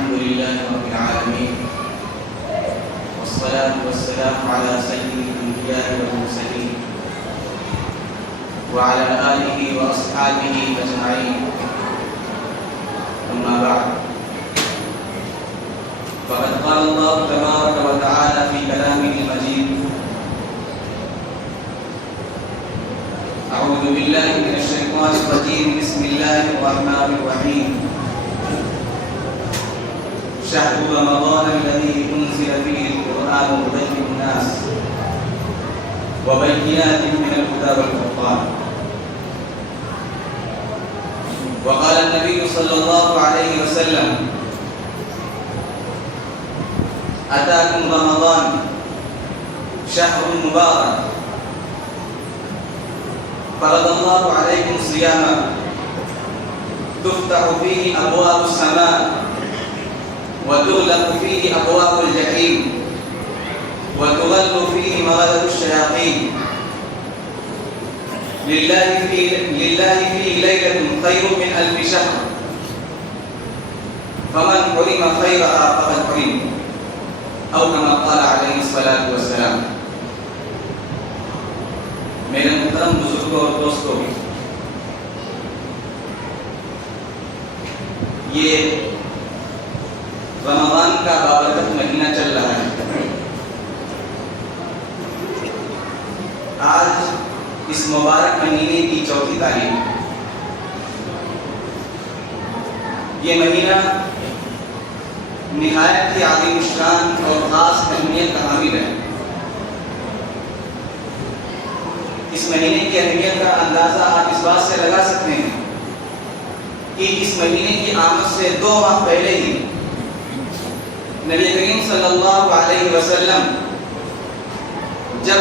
الحمد لله رب العالمين، والصلاة والسلام على سيد الأنبياء والمرسلين وعلى آله وأصحابه أجمعين. أما بعد، فقد قال الله تبارك وتعالى في كلامه المجيد: أعوذ بالله من الشيطان الرجيم، بسم الله الرحمن الرحيم. شهر رمضان الذي أنزل فيه القرآن هدى للناس وبينات من الهدى والفرقان. وقال النبي صلى الله عليه وسلم: أتاكم رمضان شهر مبارك فرض الله عليكم صياما تفتح فيه أبواب السماء وتغلق فيه أبواب الجحيم وتغل فيه مغالب الشياطين. لله فيه ليلة خير من 1000 شهر، فمن حرم خيرها فقد حرم، أو كما قال عليه الصلاة والسلام. میرے محترم بزرگوں اور دوستوں، یہ رمضان کا بابرکت مہینہ چل رہا ہے. آج اس مبارک مہینے کی 4 تاریخ. یہ مہینہ نہایت ہی عظیم الشان اور خاص اہمیت کا حامل ہے. اس مہینے کی اہمیت کا اندازہ آپ اس بات سے لگا سکتے ہیں کہ اس مہینے کی آمد سے 2 ماہ پہلے ہی نبی کریم صلی اللہ علیہ وسلم جب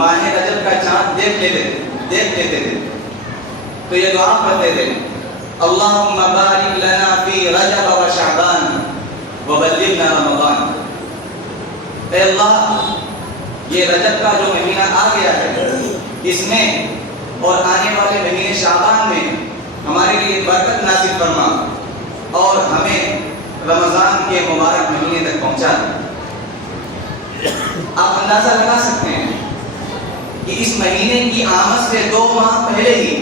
ماہ رجب کا چاند دیکھ لیتے تھے تو یہ دعا پڑھتے تھے: اللہم بارک لنا فی رجب و شعبان وبلغنا رمضان. اے اللہ، یہ رجب کا جو مہینہ آ گیا ہے، اس میں اور آنے والے مہینے شعبان میں ہمارے لیے برکت نازل فرما اور ہمیں رمضان کے مبارک مہینے تک پہنچا دیں. آپ اندازہ لگا سکتے ہیں کہ اس مہینے کی آمد سے 2 ماہ پہلے ہی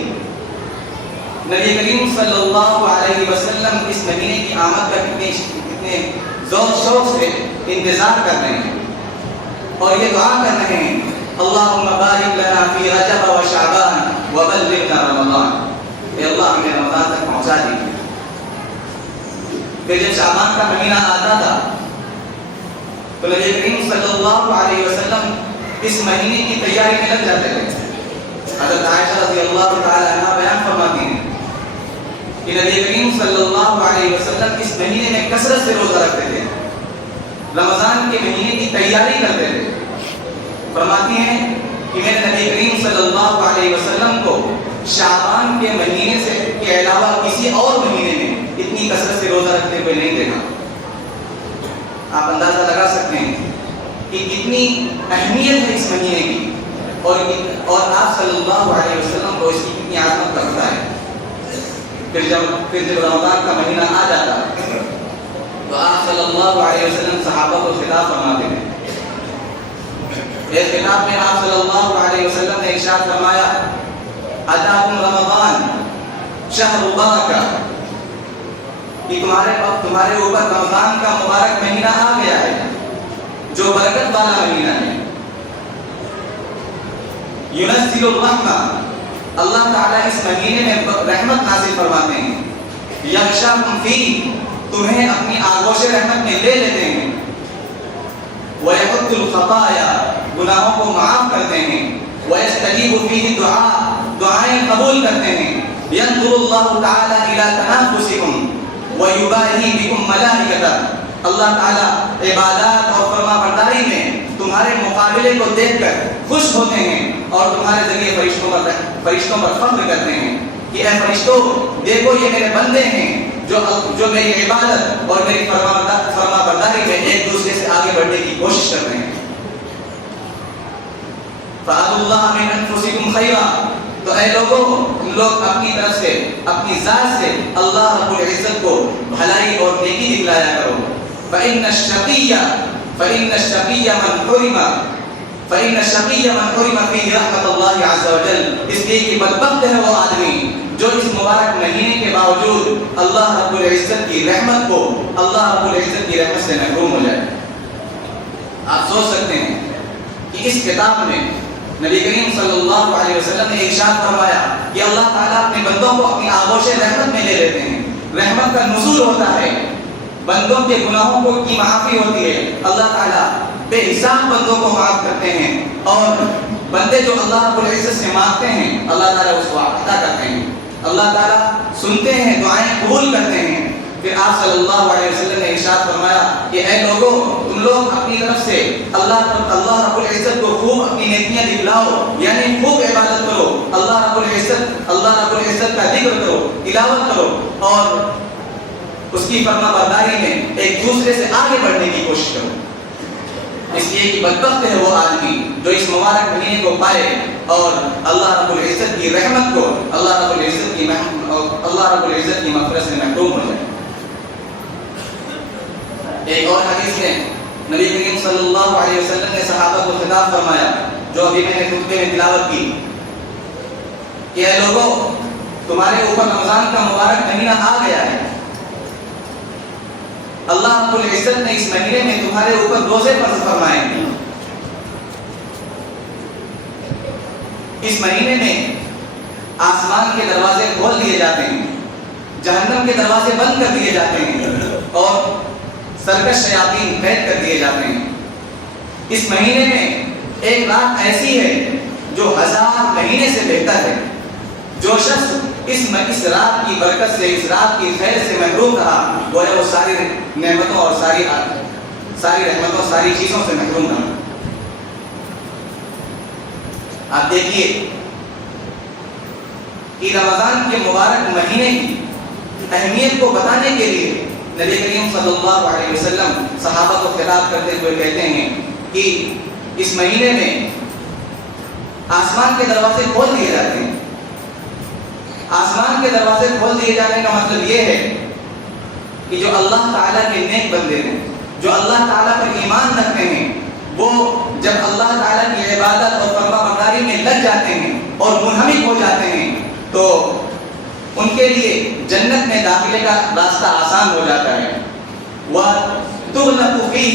نبی کریم صلی اللہ علیہ وسلم اس مہینے کی آمد کا کتنے ذوق شوق سے انتظار کر رہے ہیں اور یہ دعا کر رہے ہیں: اللہم بارک لنا فی رجب و شعبان وبلغنا رمضان. اے اللہ، ہمیں رمضان تک پہنچا دیجیے. پھر جب شعبان کا مہینہ آتا تھا تو نبی کریم صلی اللہ علیہ وسلم اس مہینے کی تیاری میں لگ جاتے تھے. حضرت عائشہ رضی اللہ تعالی عنہ بیان فرماتی ہیں کہ نبی کریم صلی اللہ علیہ وسلم اس مہینے میں کثرت سے روزہ رکھتے تھے، رمضان کے مہینے کی تیاری کرتے تھے. فرماتی ہیں کہ میں نے نبی کریم صلی اللہ علیہ وسلم کو شعبان کے مہینے سے کے علاوہ کسی اور مہینے میں اتنی کثرت سے روزہ رکھتے ہوئے نہیں دیکھا. آپ اندازہ لگا سکتے ہیں کہ کتنی اہمیت ہے اس مہینے کی اور آپ صلی اللہ علیہ وسلم کو اس کی کتنی عظمت کا پتہ ہے. پھر جب رمضان کا مہینہ آ جاتا تو آپ صلی اللہ علیہ وسلم صحابہ کو خطاب فرماتے ہیں. اس خطاب میں آپ صلی اللہ علیہ وسلم نے ارشاد فرمایا: اتاکم رمضان شہر مبارک، کہ تمہارے اوپر رمضان کا مبارک مہینہ آ گیا ہے جو برکت والا مہینہ ہے. ينزل الرحمہ، اللہ تعالیٰ اس مہینے میں رحمت نازل فرماتے ہیں. یغشاکم فیہ، تمہیں اپنی آغوش رحمت میں لے لیتے ہیں. وَيَحُطُّ الْخَطَايَا، گناہوں کو معاف کرتے ہیں. وَيَسْتَجِيبُ فِيهِ الدُّعَاء، دعائیں قبول کرتے ہیں. يَنْظُرُ اللَّهُ تَعَالَى إِلَى تَنَافُسِكُمْ وَيُبَاهِي بِكُمْ مَلَائِكَتَهُ، اللہ تعالیٰ عبادات اور فرما برداری میں تمہارے مقابلے کو دیکھ کر خوش ہوتے ہیں اور تمہارے ذریعے فرشتوں پر فخر کرتے ہیں کہ اے فرشتوں، دیکھو یہ میرے بندے ہیں جو میری عبادت اور میری فرما برداری میں ایک دوسرے سے آگے بڑھنے کی کوشش کر رہے ہیں. فَأَتُوا اللَّهَ مِنْ أَنفُسِكُمْ خَيْرًا، تو اے لوگوں، تم لوگ اپنی طرف سے، اپنی ذات سے اللہ رب العزت کو بھلائی اور نیکی دکھلایا کرو۔ فإن الشقي من حرم فيه رحمت اللہ عز وجل، اس لیے کہ بدبخت ہے وہ آدمی جو اس مبارک مہینے کے باوجود اللہ رب العزت کی رحمت کو، اللہ رب العزت کی رحمت سے محروم ہو جائے۔ آپ سوچ سکتے ہیں کہ اس کتاب میں نبی کریم صلی اللہ علیہ وسلم نے ارشاد فرمایا کہ اللہ تعالیٰ اپنے بندوں کو اپنی آغوش رحمت میں لے لیتے ہیں، رحمت کا نزول ہوتا ہے، بندوں کے گناہوں کو کی معافی ہوتی ہے، اللہ تعالیٰ بے حساب بندوں کو معاف کرتے ہیں، اور بندے جو اللہ رب العزت سے مانگتے ہیں اللہ تعالیٰ اس کو عطا کرتے ہیں، اللہ تعالیٰ سنتے ہیں، دعائیں قبول کرتے ہیں۔ پھر آپ صلی اللہ علیہ وسلم نے ارشاد فرمایا کہ اے لوگوں، تم لوگ اپنی طرف سے اللہ رب العزت کو خوب اپنی نیکیاں دکھلاؤ، یعنی خوب عبادت کرو، اللہ رب العزت کا ذکر کرو، تلاوت کرو، اور اس کی فرما برداری میں ایک دوسرے سے آگے بڑھنے کی کوشش کرو، اس لیے کہ بدبخت ہے وہ آدمی جو اس مبارک مہینے کو پائے اور اللہ رب العزت کی رحمت کو، اللہ رب العزت کی مغفرت سے محروم ہو جائے۔ ایک اور حدیث میں نبی کریم صلی اللہ علیہ وسلم نے صحابہ کو خطاب فرمایا، جو ابھی میں نے خطبے میں تلاوت کی، کہ اے لوگوں، تمہارے اوپر رمضان کا مبارک مہینہ آ گیا ہے، اللہ رب العزت نے اس مہینے میں تمہارے اوپر روزے فرض فرمائے ہیں، اس مہینے میں آسمان کے دروازے کھول دیے جاتے ہیں، جہنم کے دروازے بند کر دیے جاتے ہیں، اور سرکش شیاطین قید کر دیے جاتے ہیں۔ اس مہینے میں ایک رات ایسی ہے جو 1000 مہینے سے بہتر ہے۔ جو شخص اس رات کی برکت سے، اس رات کی خیر سے محروم رہا، وہ ساری نعمتوں اور ساری رحمتوں، ساری چیزوں سے محروم رہا۔ آپ دیکھیے کہ رمضان کے مبارک مہینے کی اہمیت کو بتانے کے لیے نبی کریم صلی اللہ علیہ وسلم صحابہ کو خطاب کرتے ہوئے کہتے ہیں کہ اس مہینے میں آسمان کے دروازے کھول دیے جاتے ہیں۔ آسمان کے دروازے کھول دیے جانے کا مطلب یہ ہے کہ جو اللہ تعالیٰ کے نیک بندے ہیں، جو اللہ تعالیٰ پر ایمان رکھتے ہیں، وہ جب اللہ تعالیٰ کی عبادت اور فرما برداری میں لگ جاتے ہیں اور منہمک ہو جاتے ہیں، تو ان کے لیے جنت میں داخلے کا راستہ آسان ہو جاتا ہے۔ وَتُغْلَقُ فِيهِ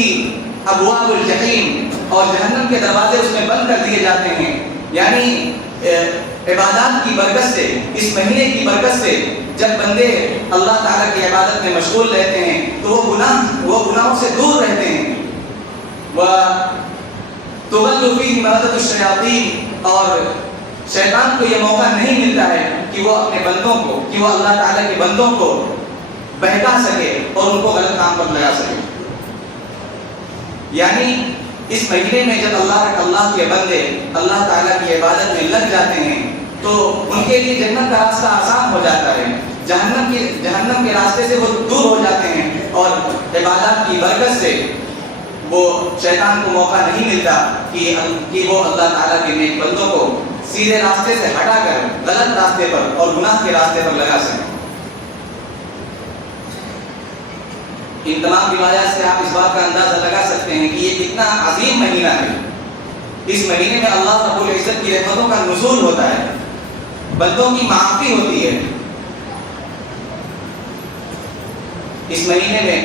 أَبْوَابُ الْجَحِيمِ، اور جہنم کے دروازے اس میں بند کر دیے جاتے ہیں۔ یعنی عبادات کی برکت سے، اس مہینے کی برکت سے جب بندے اللہ تعالیٰ کی عبادت میں مشغول رہتے ہیں تو وہ گناہوں سے دور رہتے ہیں۔ وَتُغَلُّ فِيهِ مَرَدَةُ الشَّيَاطِينِ، اور شیطان کو یہ موقع نہیں ملتا ہے کہ وہ اپنے بندوں کو، کہ وہ اللہ تعالیٰ کے بندوں کو بہکا سکے اور ان کو غلط کام پر لگا سکے۔ یعنی اس مہینے میں جب اللہ کے بندے اللہ تعالیٰ کی عبادت میں لگ جاتے ہیں تو ان کے لیے جنت کا راستہ آسان ہو جاتا ہے، جہنم کے راستے سے وہ دور ہو جاتے ہیں، اور عبادات کی برکت سے وہ شیطان کو موقع نہیں ملتا کہ وہ اللہ تعالیٰ کے نیک بندوں کو سیدھے راستے سے ہٹا کر غلط راستے پر اور گناہ کے راستے پر لگا سکیں۔ ان تمام روایات سے آپ اس بات کا اندازہ لگا سکتے ہیں کہ یہ کتنا عظیم مہینہ ہے۔ اس مہینے میں اللہ رب العزت کی رحمتوں کا نزول ہوتا ہے، بندوں کی معافی ہوتی ہے۔ اس مہینے میں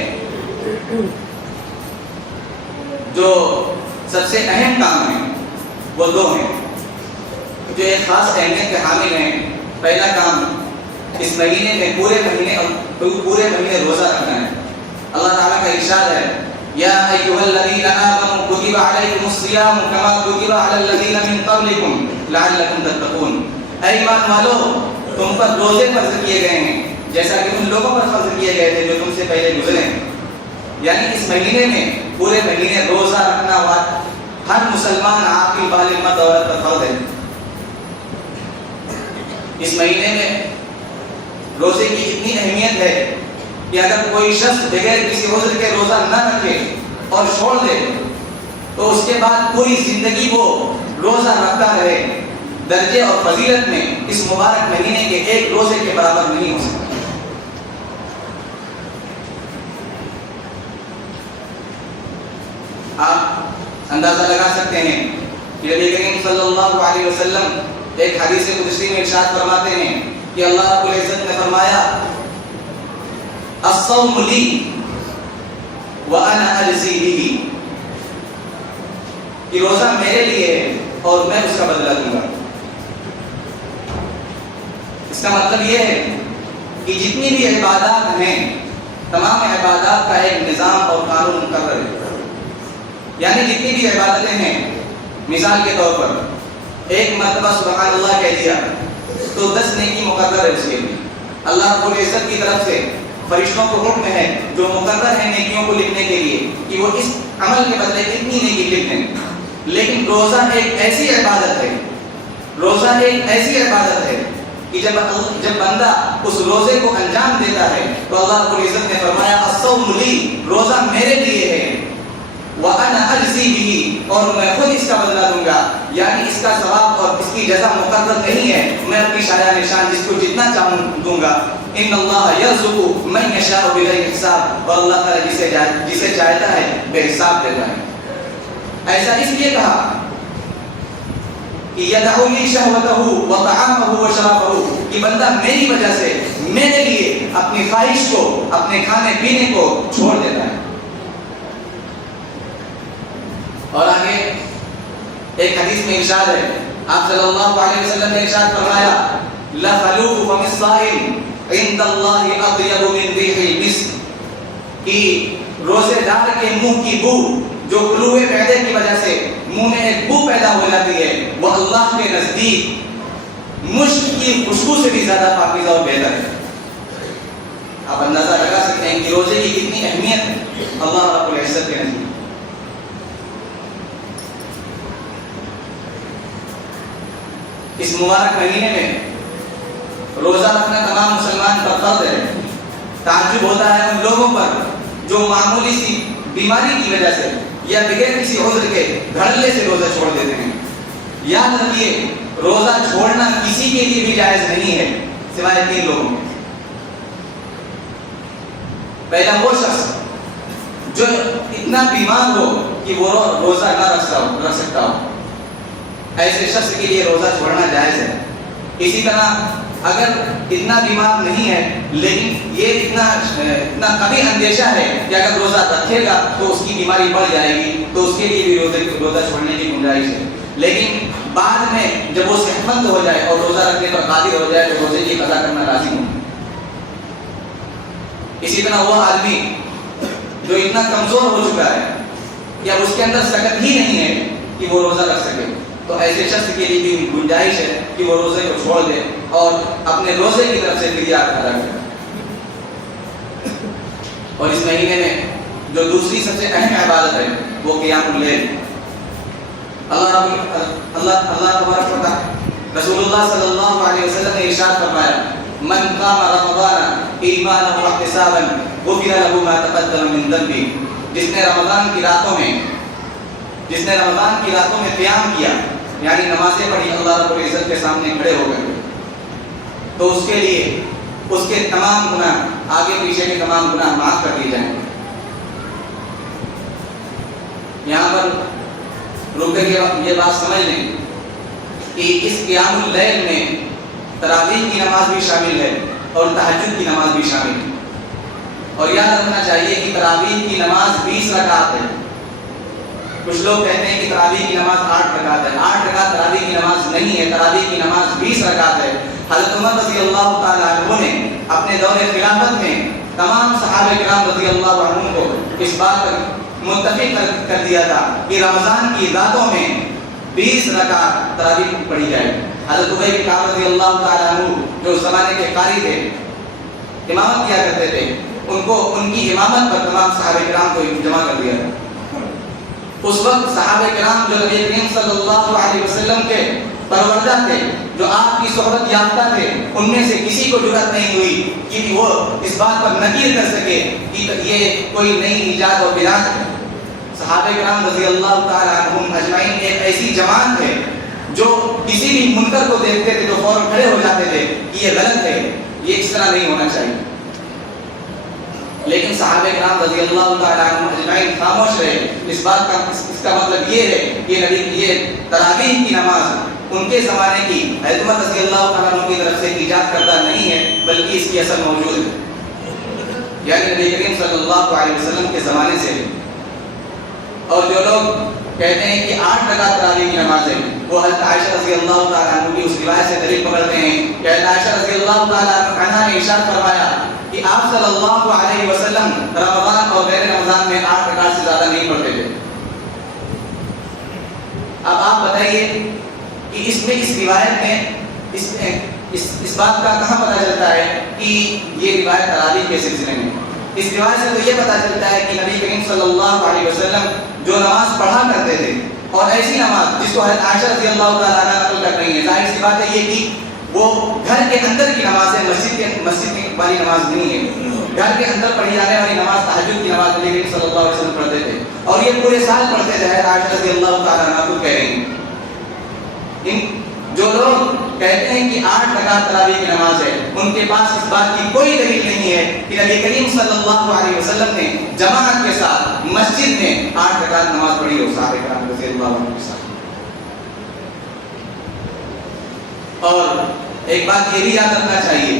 جو سب سے اہم کام ہیں وہ دو ہیں جو ایک خاص اہمیت کے حامل ہیں۔ پہلا کام اس مہینے میں پورے مہینے روزہ رکھنا ہے۔ اللہ تعالیٰ کا ارشاد ہے، یا ایھا الذین آمنوا کتب علیکم الصیام کما کتب علی الذین من قبلکم لعلکم تتقون۔ اے ایمان والو، تم پر روزے فرض کیے گئے ہیں جیسا کہ ان لوگوں پر فرض کیے گئے تھے جو تم سے پہلے گزرے ہیں۔ یعنی اس مہینے میں پورے مہینے روزہ رکھنا ہر مسلمان عاقل بالغ مرد عورت پر فرض ہے۔ اس مہینے میں روزے کی اتنی اہمیت ہے کہ اگر کوئی شخص بغیر کسی عذر کے روزہ نہ رکھے اور چھوڑ دے تو اس کے بعد پوری زندگی وہ روزہ رکھتا رہے، درجے اور فضیلت میں اس مبارک مہینے کے ایک روزے کے برابر نہیں ہو سکتا۔ آپ اندازہ لگا سکتے ہیں کہ نبی کریم صلی اللہ علیہ وسلم ایک حدیث قدسی میں ارشاد فرماتے ہیں کہ اللہ رب العزت نے فرمایا الصوم لی وانا اجزی بہ، کہ روزہ میرے لیے ہے اور میں اس کا بدلہ دوں گا۔ اس کا مطلب یہ ہے کہ جتنی بھی عبادات ہیں تمام عبادات کا ایک نظام اور قانون مقرر ہے، یعنی جتنی بھی عبادتیں ہیں، مثال کے طور پر ایک مرتبہ سبحان اللہ کہہ دیا تو 10 نیکی مقرر ہے اس کے لیے۔ اللہ رب العزت کی طرف سے فرشتوں کو حکم ہے جو مقرر ہے نیکیوں کو لکھنے کے لیے کہ وہ اس عمل کے بدلے کتنی نیکی لکھ دیں۔ لیکن روزہ ایک ایسی عبادت ہے، روزہ ایک ایسی عبادت ہے کہ جب بندہ اس روزے کو انجام دیتا ہے تو اللہ رب العزت نے فرمایا الصوم لی، روزہ میرے لیے ہے، وَأَنَا أَجْزِي بِهِ، اور میں خود اس کا بدلہ دوں گا، یعنی اس کا ثواب اور اس کی جزا مقرر نہیں ہے، میں اپنی شایع نشان جس کو جتنا چاہوں دوں گا۔ ان اللہ یرزق من یشاء بغیر حساب، اور اللہ تعالیٰ جسے چاہتا ہے بے حساب دیتا ہے۔ ایسا اس لیے کہا کہ یدعو لی شہوتہ وطعامہ وشرابہ، کہ بندہ میری وجہ سے میرے لیے اپنی خواہش کو، اپنے کھانے پینے کو چھوڑ دیتا ہے۔ اور آگے ایک حدیث میں ارشاد ہے، آپ صلی اللہ علیہ وسلم نے ارشاد فرمایا لَخَلُوفُ فَمِ الصَّائِمِ عِندَ اللَّهِ أَطْيَبُ مِنْ رِيحِ الْمِسْكِ، کہ روزے دار کے منہ کی بو جو خلوع معدے کی وجہ سے منہ میں ایک بو پیدا ہو جاتی ہے، وہ اللہ کے نزدیک مشک کی خوشبو سے بھی زیادہ پاکیزہ اور بہتر ہے۔ آپ اندازہ لگا سکتے ہیں کہ روزے کی کتنی اہمیت ہے اللہ رب العزت کے نزدیک۔ اس مبارک مہینے میں روزہ رکھنا تمام مسلمان پر فرض ہے۔ تعجب ہوتا ہے ان لوگوں پر جو معمولی سی بیماری کی وجہ سے یا بغیر کسی عذر کے دھڑلے سے روزہ چھوڑ دیتے ہیں۔ یاد رکھیے روزہ چھوڑنا کسی کے لیے بھی جائز نہیں ہے سوائے 3 لوگوں میں۔ پہلا وہ شخص جو اتنا بیمار ہو کہ وہ روزہ نہ رکھ سکتا ہو، ایسے شخص کے لیے روزہ چھوڑنا جائز ہے۔ اسی طرح اگر اتنا بیمار نہیں ہے لیکن یہ اتنا کبھی اندیشہ ہے کہ اگر روزہ رکھے گا تو اس کی بیماری بڑھ جائے گی تو اس کے لیے بھی روزہ چھوڑنے کی گنجائش ہے، لیکن بعد میں جب وہ صحت مند ہو جائے اور روزہ رکھنے پر قادر ہو جائے تو روزے کی قضا کرنا لازم ہو۔ اسی طرح وہ آدمی جو اتنا کمزور ہو چکا ہے یا اس کے اندر طاقت ہی نہیں ہے کہ وہ روزہ رکھ سکے تو ایسے شخص کے لیے بھی گنجائش ہے کہ وہ روزے کو چھوڑ دے اور اپنے روزے کی طرف سے فدیہ ادا کرے۔ اور اس مہینے میں جو دوسری سب سے اہم عبادت ہے وہ قیام اللیل۔ اللہ تبارک و تعالی رسول اللہ صلی اللہ علیہ وسلم نے ارشاد فرمایا من قام رمضان ایمانا واحتسابا غفر له ما تقدم من ذنبه، جس نے رمضان کی راتوں میں قیام کیا یعنی نمازیں پڑھی اللہ رب العزت کے سامنے کھڑے ہو گئے تو اس کے لیے اس کے تمام گناہ آگے پیچھے کے تمام گناہ معاف کر دیے جائیں گے۔ یہاں پر رک کے یہ بات سمجھ لیں کہ اس قیام اللیل میں تراویح کی نماز بھی شامل ہے اور تہجد کی نماز بھی شامل ہے۔ اور یاد رکھنا چاہیے کہ تراویح کی نماز 20 رکعت ہے۔ کچھ لوگ کہتے ہیں کہ تراویح کی نماز 8 رکعت ہے۔ 8 رکعت تراویح کی نماز نہیں ہے، تراویح کی نماز 20 رکعت ہے۔ حضرت عمر رضی اللہ تعالیٰ عنہ نے اپنے دور خلافت میں تمام صحابہ کرام رضی اللہ عنہ کو اس بات پر متفق کر دیا تھا کہ رمضان کی راتوں میں 20 رکعت تراویح پڑھی جائے۔ حضرت ابی بن کعب رضی اللہ تعالیٰ عنہ جو اس زمانے کے قاری تھے، امامت کیا کرتے تھے، ان کی امامت پر تمام صحابہ کرام کو جمع کر دیا تھا۔ اس وقت صحابہ کرام جو نبی کریم صلی اللہ علیہ وسلم کے پروردہ تھے، جو آپ کی صحبت یافتہ تھے، ان میں سے کسی کو جرأت نہیں ہوئی کہ وہ اس بات پر نکیر کر سکے کہ یہ کوئی نئی ایجاد اور بدعت ہے۔ صحابہ کرام رضی اللہ تعالیٰ عنہم اجمعین ایک ایسی جماعت ہے جو کسی بھی منکر کو دیکھتے تھے تو فوراً کھڑے ہو جاتے تھے کہ یہ غلط ہے، یہ اس طرح نہیں ہونا چاہیے. لیکن صحابہ کرام رضی اللہ تعالیٰ عنہم اجمعین خاموش رہے. اس کا مطلب یہ ہے کہ یہ تراویح کی نماز ان کے زمانے کی حضرت عمر رضی اللہ تعالیٰ عنہ کی طرف سے ایجاد کردہ نہیں ہے، بلکہ اس کی اصل موجود ہے، یعنی نبی کریم صلی اللہ علیہ وسلم کے زمانے سے ہے. اور جو لوگ کہتے ہیں کہ 8 رکعت تراویح کی نماز ہے، وہ حضرت عائشہ رضی اللہ تعالیٰ عنہ کی اس روایت سے دلیل پکڑتے ہیں کہ حضرت عائشہ رضی اللہ تعالیٰ عنہ نے ارشاد فرمایا کہ آپ صلی اللہ علیہ وسلم رمضان اور غیر رمضان میں 8 رکعت سے زیادہ نہیں پڑھتے تھے. اب آپ بتائیے کہ اس روایت میں اس بات کا کہاں پتہ چلتا ہے کہ یہ روایت تراویح کے سلسلے میں؟ اس روایت سے تو یہ پتہ چلتا ہے کہ نبی کریم صلی اللہ علیہ وسلم جو نماز پڑھا کرتے تھے، اور ایسی نماز جس کو حضرت عائشہ رضی اللہ تعالیٰ عنہ نقل کر رہی ہیں، ظاہر سی بات ہے یہ کہ وہ گھر کے اندر کی نماز ہے، مسجد والی نماز نہیں ہے. گھر کے اندر پڑھی جانے والی نماز تہجد کی نماز نبی کریم صلی اللہ علیہ وسلم پڑھتے تھے، اور یہ پورے سال پڑھتے تھے. حضرت عائشہ رضی اللہ تعالیٰ عنہ کو کہہ رہی ہیں. جو لوگ کہتے ہیں کہ 8 رکعت تراویح کی نماز ہے، ان کے پاس اس بات کی کوئی دلیل نہیں ہے کہ نبی کریم صلی اللہ علیہ وسلم نے جماعت کے ساتھ مسجد میں 8 رکعت نماز پڑھی ہو صحابہ کرام رضی اللہ عنہم کے ساتھ. اور ایک بات یہ بھی یاد رکھنا چاہیے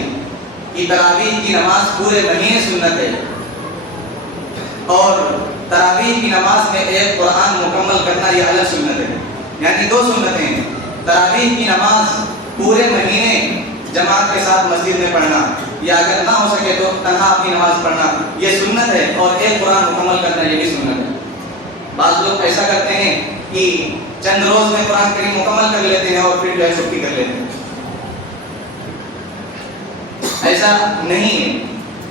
کہ تراویح کی نماز پورے مہینے سنت ہے، اور تراویح کی نماز میں ایک قرآن مکمل کرنا یہ الگ سنت ہے. یعنی 2 سنتیں ہیں. تراویح کی نماز پورے مہینے جماعت کے ساتھ مسجد میں پڑھنا، یا اگر نہ ہو سکے تو تنہا اپنی نماز پڑھنا، یہ سنت ہے. اور ایک قرآن مکمل کرنا یہ بھی سنت ہے. بعض لوگ ایسا کرتے ہیں کہ چند روز میں قرآن کریم مکمل کر لیتے ہیں اور پھر جو ہے چھٹی کر لیتے ہیں. ایسا نہیں ہے.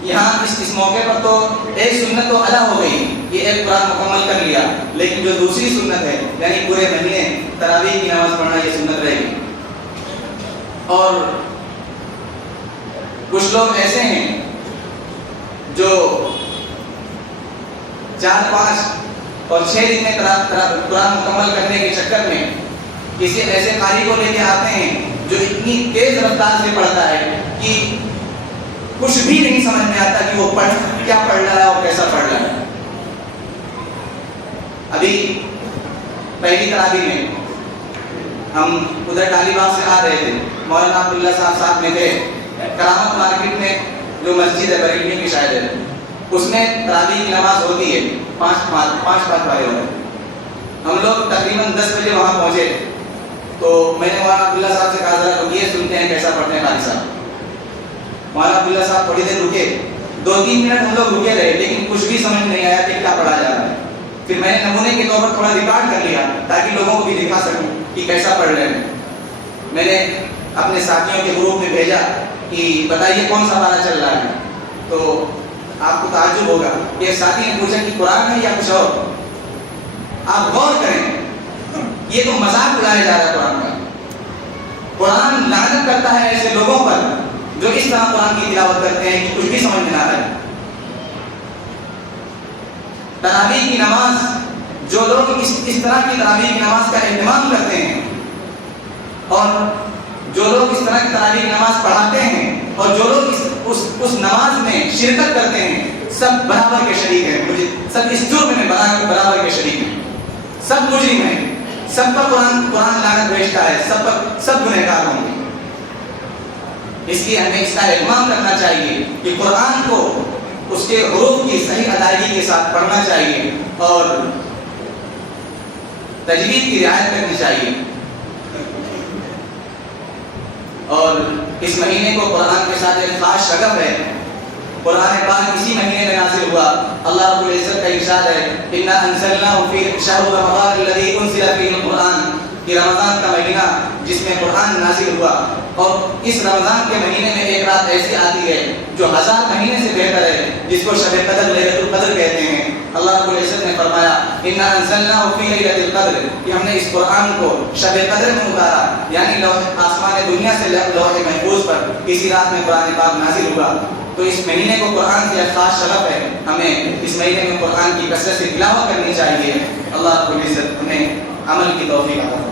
یہاں اس موقع پر تو ایک سنت تو ادا ہو گئی کہ ایک قرآن مکمل کر لیا، لیکن جو دوسری سنت ہے یعنی پورے مہینے تراویح کی نماز پڑھنا یہ سنت رہے گی. اور کچھ لوگ ایسے ہیں جو 4, 5 اور 6 دن میں قرآن مکمل کرنے کے چکر میں کسی ایسے قاری کو لے کے آتے ہیں جو اتنی تیز رفتار سے پڑھتا ہے کہ کچھ بھی نہیں سمجھ میں آتا کہ وہ کیا پڑھ رہا ہے اور کیسا پڑھ رہا ہے. ابھی پہلی تراویح میں ہم ادھر ڈالی باغ سے آ رہے تھے، مولانا عبداللہ صاحب ساتھ میں تھے. کرامت مارکیٹ میں جو مسجد ہے بریلوی کی شاید ہے، اس میں تراویح کی نماز ہوتی ہے 5 پارے ہوتے ہیں. ہم لوگ تقریباً 10 بجے وہاں پہنچے تو میں نے مولانا عبداللہ صاحب سے کہا ذرا رکیے سنتے ہیں کیسا پڑھتے ہیں قاری صاحب. مولانا عبداللہ صاحب تھوڑی دیر رکے، 2-3 منٹ ہم لوگ رکے رہے، لیکن کچھ بھی سمجھ نہیں آیا کہ کیا پڑھا جا رہا ہے. پھر میں نے نمونے کے طور پر تھوڑا ریکارڈ کر لیا تاکہ لوگوں کو بھی دکھا سکوں کہ کیسا پڑھ رہے ہیں. میں نے اپنے ساتھیوں کے گروپ میں بھیجا کہ بتائیے کون سا پارہ چل رہا ہے. تو آپ کو تعجب ہوگا کہ ایک ساتھی نے پوچھا کہ قرآن ہے یا کچھ اور. آپ غور کریں، یہ تو مذاق اڑایا جا رہا ہے قرآن کا. قرآن لعنت کرتا ہے ایسے لوگوں پر جو اس طرح قرآن کی تلاوت کرتے ہیں کہ کچھ بھی سمجھ میں نہ آئے. تراویح کی نماز جو لوگ اس طرح کی تراویح کی نماز کا اہتمام کرتے ہیں، اور جو لوگ اس طرح کی تراویح کی نماز پڑھاتے ہیں، اور جو لوگ اس نماز میں شرکت کرتے ہیں، سب برابر کے شریک ہیں. سب اس جرم میں برابر کے شریک ہیں. سب مجرم ہیں. سب پر قرآن لعنت بھیجتا ہے. سب گنہگار ہوں گے. اس لیے ہمیں اس کا اہتمام کرنا چاہیے کہ قرآن کو اس کے حروف کی صحیح ادائیگی کے ساتھ پڑھنا چاہیے اور تجوید کی رعایت کرنی چاہیے. اور اس مہینے کو قرآن کے ساتھ ایک خاص شغف ہے. قرآن پاک اسی مہینے میں نازل ہوا. اللہ رب العزت کا ارشاد ہے انا انزلناہ فی شہر رمضان الذی انزل فیہ القرآن، کہ رمضان کا مہینہ جس میں قرآن نازل ہوا. اور اس رمضان کے مہینے میں ایک رات ایسی آتی ہے جو 1000 مہینے سے بہتر ہے، جس کو شب قدر لیلۃ القدر کہتے ہیں. اللہ رب العزت نے فرمایا انا انزلناہ فی لیلۃ القدر، کہ ہم نے اس قرآن کو شب قدر میں اتارا، یعنی آسمان دنیا سے لوح محفوظ پر اسی رات میں قرآن پاک نازل ہوا. تو اس مہینے کو قرآن کی خاص شرف ہے. ہمیں اس مہینے میں قرآن کی کثرت سے تلاوت کرنی چاہیے. اللہ رب العزت ہمیں عمل کی توفیق عطا فرمائے.